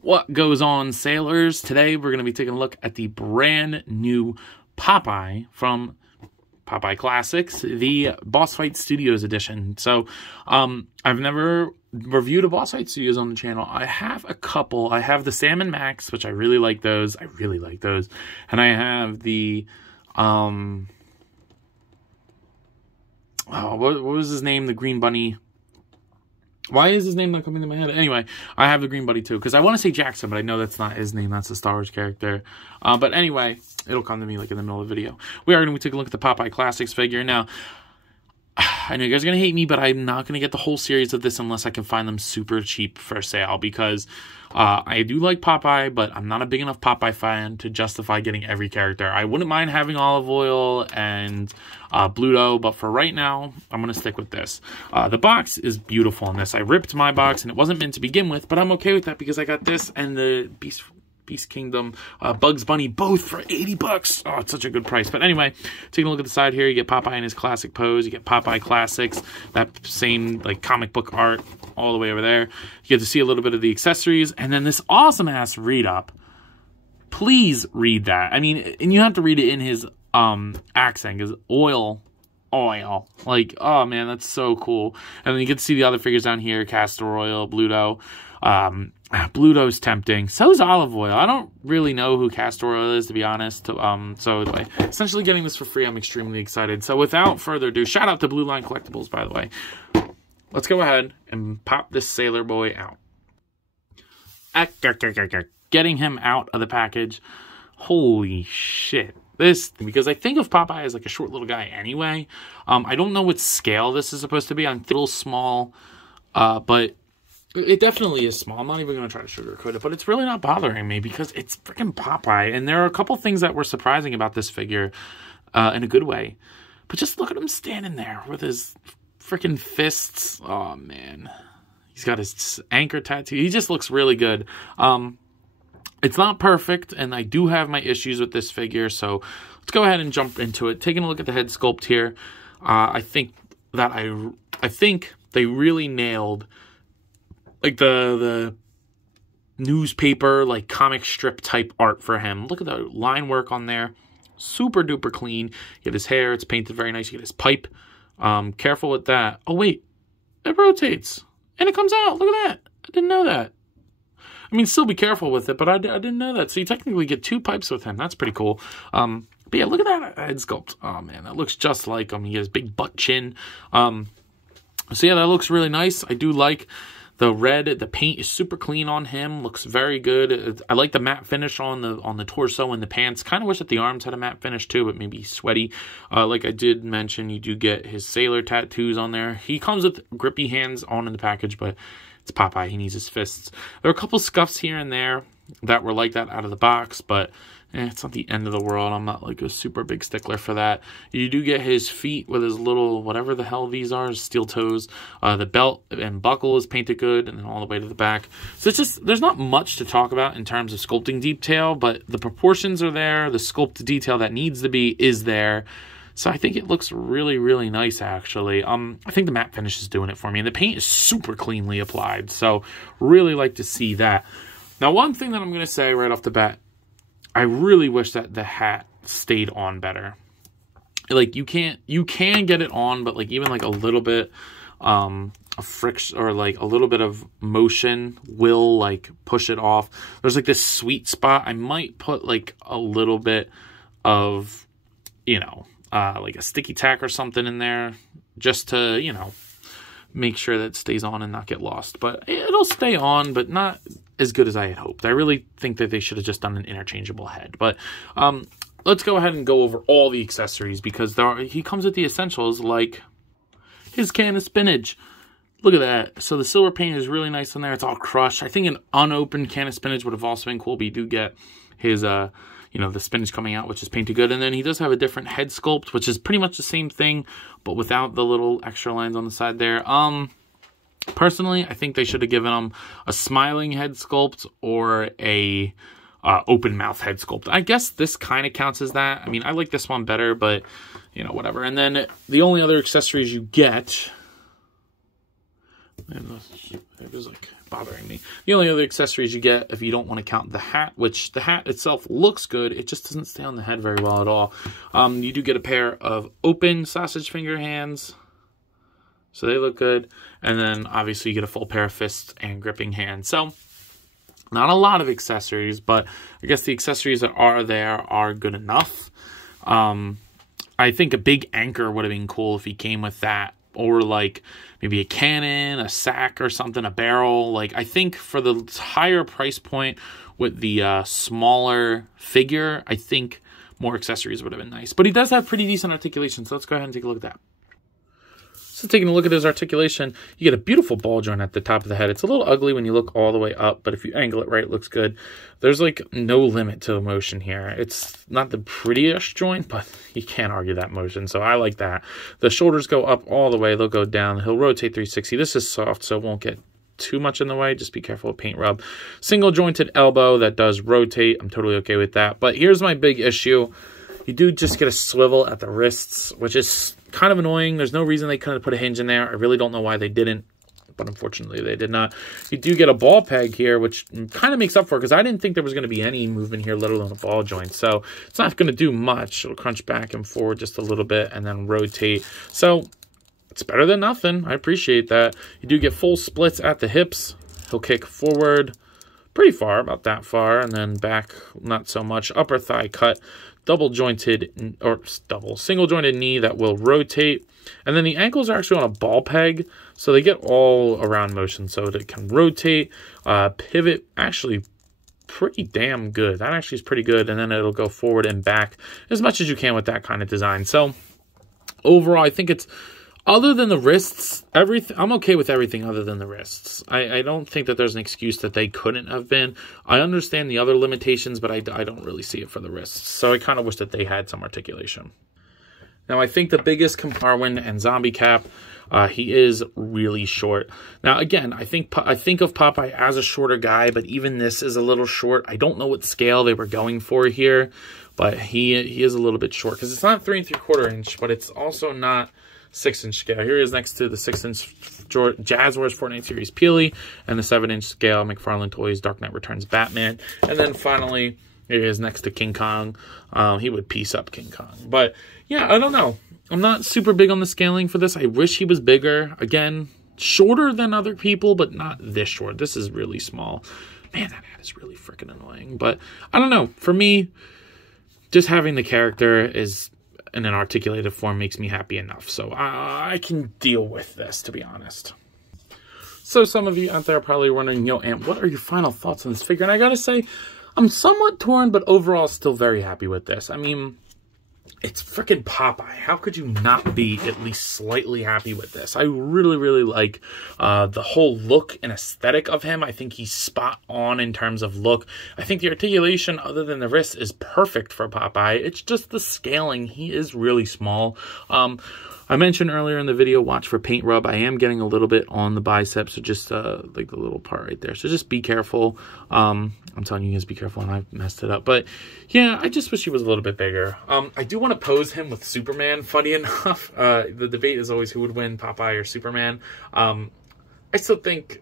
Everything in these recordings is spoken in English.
What goes on, sailors? Today we're going to be taking a look at the brand new Popeye from Popeye Classics, the Bossfight Studios edition. So, I've never reviewed a Bossfight Studios on the channel. I have a couple. I have the Salmon Max, which I really like those. And I have the, what was his name? The Green Bunny. Why is his name not coming to my head? Anyway, I have the Green Bunny too, because I want to say Jackson, but I know that's not his name. That's a Star Wars character. But anyway, it'll come to me like in the middle of the video. We are going to be taking a look at the Popeye Classics figure. Now, I know you guys are going to hate me, but I'm not going to get the whole series of this unless I can find them super cheap for sale, because I do like Popeye, but I'm not a big enough Popeye fan to justify getting every character. I wouldn't mind having Olive Oil and Bluto, but for right now, I'm going to stick with this. The box is beautiful in this. I ripped my box, and it wasn't meant to begin with, but I'm okay with that because I got this and the Beast Kingdom, Bugs Bunny, both for 80 bucks. Oh, it's such a good price. But anyway, taking a look at the side here, you get Popeye in his classic pose. You get Popeye Classics, that same like comic book art all the way over there. You get to see a little bit of the accessories, and then this awesome-ass read-up. Please read that. I mean, and you have to read it in his accent, because oil. Like, oh, man, that's so cool. And then you get to see the other figures down here, Castor Oil, Bluto. Bluto's tempting. So is Olive Oil. I don't really know who Castor Oil is, to be honest. So like, essentially getting this for free, I'm extremely excited. So without further ado, shout out to Blue Line Collectibles, by the way. Let's go ahead and pop this sailor boy out. Getting him out of the package. Holy shit. This, because I think of Popeye as like a short little guy anyway. I don't know what scale this is supposed to be. I'm a little small, but it definitely is small. I'm not even going to try to sugarcoat it, but it's really not bothering me because it's freaking Popeye. And there are a couple things that were surprising about this figure in a good way. But just look at him standing there with his freaking fists. Oh, man. He's got his anchor tattoo. He just looks really good. It's not perfect, and I do have my issues with this figure, so let's go ahead and jump into it. Taking a look at the head sculpt here, I think they really nailed like the newspaper, like comic strip type art for him. Look at the line work on there. Super duper clean. You get his hair, it's painted very nice. You get his pipe. Careful with that. Oh, wait. It rotates. And it comes out. Look at that. I didn't know that. I mean, still be careful with it, but I didn't know that. So you technically get 2 pipes with him. That's pretty cool. But yeah, look at that head sculpt. Oh, man, that looks just like him. He has big butt chin. So yeah, that looks really nice. I do like the red. The paint is super clean on him. Looks very good. I like the matte finish on the torso and the pants. Kind of wish that the arms had a matte finish too, but maybe sweaty. Like I did mention, you do get his sailor tattoos on there. He comes with grippy hands on in the package, but it's Popeye. He needs his fists. There are a couple scuffs here and there that were like that out of the box, but it's not the end of the world. I'm not like a super big stickler for that. You do get his feet with his little, whatever the hell these are, steel toes. The belt and buckle is painted good, and then all the way to the back. So it's just, there's not much to talk about in terms of sculpting detail, but the proportions are there. The sculpt detail that needs to be is there. So I think it looks really, really nice, actually. I think the matte finish is doing it for me. And the paint is super cleanly applied. So really like to see that. Now, one thing that I'm going to say right off the bat, I really wish that the hat stayed on better. Like, you can get it on, but like even like a little bit of friction or like a little bit of motion will like push it off. There's like this sweet spot. I might put like a little bit of, you know, like a sticky tack or something in there just to, you know, make sure that it stays on and not get lost. But it'll stay on, but not as good as I had hoped. I really think that they should have just done an interchangeable head. But let's go ahead and go over all the accessories, because he comes with the essentials like his can of spinach. Look at that. So the silver paint is really nice on there. It's all crushed. I think an unopened can of spinach would have also been cool, but you do get his you know, the spinach coming out, which is painted good. And then he does have a different head sculpt, which is pretty much the same thing, but without the little extra lines on the side there. Personally, I think they should have given him a smiling head sculpt or a open mouth head sculpt. I guess this kind of counts as that. I mean, I like this one better, but, you know, whatever. And then the only other accessories you get... It was like bothering me. The only other accessories you get, if you don't want to count the hat, which the hat itself looks good, it just doesn't stay on the head very well at all. You do get a pair of open sausage finger hands, so they look good. And then obviously you get a full pair of fists and gripping hands. So not a lot of accessories, but I guess the accessories that are there are good enough. I think a big anchor would have been cool if he came with that. Or like maybe a cannon, a sack or something, a barrel. Like I think for the higher price point with the smaller figure, I think more accessories would have been nice. But he does have pretty decent articulation, so let's go ahead and take a look at that. So taking a look at his articulation, you get a beautiful ball joint at the top of the head. It's a little ugly when you look all the way up, but if you angle it right, it looks good. There's like no limit to the motion here. It's not the prettiest joint, but you can't argue that motion, so I like that. The shoulders go up all the way. They'll go down. He'll rotate 360. This is soft, so it won't get too much in the way. Just be careful with paint rub. Single jointed elbow that does rotate. I'm totally okay with that. But here's my big issue. You do just get a swivel at the wrists, which is kind of annoying. There's no reason they couldn't put a hinge in there. I really don't know why they didn't, but unfortunately they did not. You do get a ball peg here, which kind of makes up for it, because I didn't think there was going to be any movement here, let alone a ball joint. So it's not going to do much. It'll crunch back and forward just a little bit and then rotate. So it's better than nothing. I appreciate that. You do get full splits at the hips. He'll kick forward pretty far, about that far, and then back not so much. Upper thigh cut. Double jointed, or single jointed knee that will rotate. And then the ankles are actually on a ball peg, so they get all around motion, so they can rotate, pivot, actually pretty damn good. That actually is pretty good, and then it'll go forward and back as much as you can with that kind of design. So overall, I think it's, other than the wrists, everything, I'm okay with everything other than the wrists. I don't think that there's an excuse that they couldn't have been. I understand the other limitations, but I don't really see it for the wrists. So I kind of wish that they had some articulation. Now, I think the biggest Darwin and Zombie Cap, he is really short. Now, again, I think of Popeye as a shorter guy, but even this is a little short. I don't know what scale they were going for here, but he is a little bit short, because it's not 3 3/4 inch, but it's also not 6-inch scale. Here he is next to the 6-inch Jazzwares Fortnite Series Peely and the 7-inch scale McFarlane Toys Dark Knight Returns Batman. And then finally, here he is next to King Kong. He would piece up King Kong. But yeah, I don't know. I'm not super big on the scaling for this. I wish he was bigger. Again, shorter than other people, but not this short. This is really small. Man, that hat is really freaking annoying. But I don't know. For me, just having the character is in an articulated form makes me happy enough. So I can deal with this, to be honest. So some of you out there are probably wondering, yo, Ant, what are your final thoughts on this figure? And I gotta say, I'm somewhat torn, but overall still very happy with this. I mean, it's freaking Popeye. How could you not be at least slightly happy with this? I really, really like the whole look and aesthetic of him. I think he's spot on in terms of look. I think the articulation, other than the wrist, is perfect for Popeye. It's just the scaling. He is really small. I mentioned earlier in the video, watch for paint rub. I am getting a little bit on the biceps, so just like the little part right there. So just be careful. I'm telling you guys, be careful, and I messed it up. But yeah, I just wish he was a little bit bigger. I do want to pose him with Superman, funny enough. The debate is always who would win, Popeye or Superman. I still think,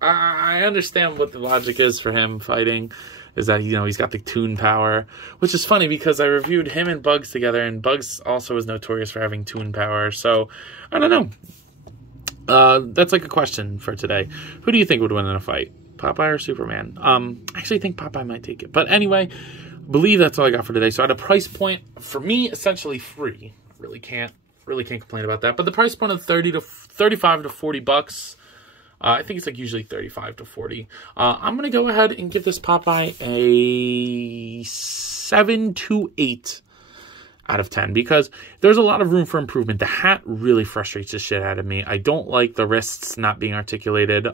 I understand what the logic is for him fighting, is that, you know, he's got the toon power, which is funny because I reviewed him and Bugs together, and Bugs also is notorious for having toon power. So, I don't know. That's like a question for today. Who do you think would win in a fight? Popeye or Superman? I actually think Popeye might take it. But anyway, I believe that's all I got for today. So at a price point, for me, essentially free. Really can't complain about that. But the price point of 35 to 40 bucks. I think it's like usually 35 to 40. I'm going to go ahead and give this Popeye a 7 to 8 out of 10 because there's a lot of room for improvement. The hat really frustrates the shit out of me. I don't like the wrists not being articulated.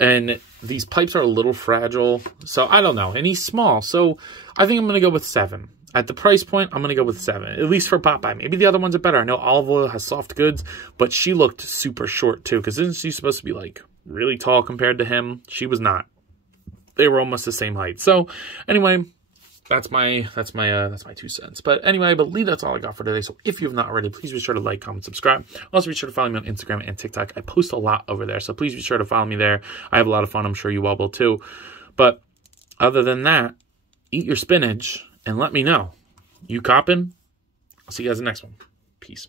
And these pipes are a little fragile. So I don't know. And he's small. So I think I'm going to go with 7. At the price point, I'm going to go with 7, at least for Popeye. Maybe the other ones are better. I know Olive Oil has soft goods, but she looked super short too, because isn't she supposed to be like really tall compared to him? She was not. they were almost the same height. So anyway, that's my 2 cents. But anyway, I believe that's all I got for today. So if you have not already, please be sure to like, comment, subscribe. Also be sure to follow me on Instagram and TikTok. I post a lot over there, so please be sure to follow me there. I have a lot of fun. I'm sure you all will too. But other than that, eat your spinach and let me know. You coppin'? I'll see you guys in the next one. Peace.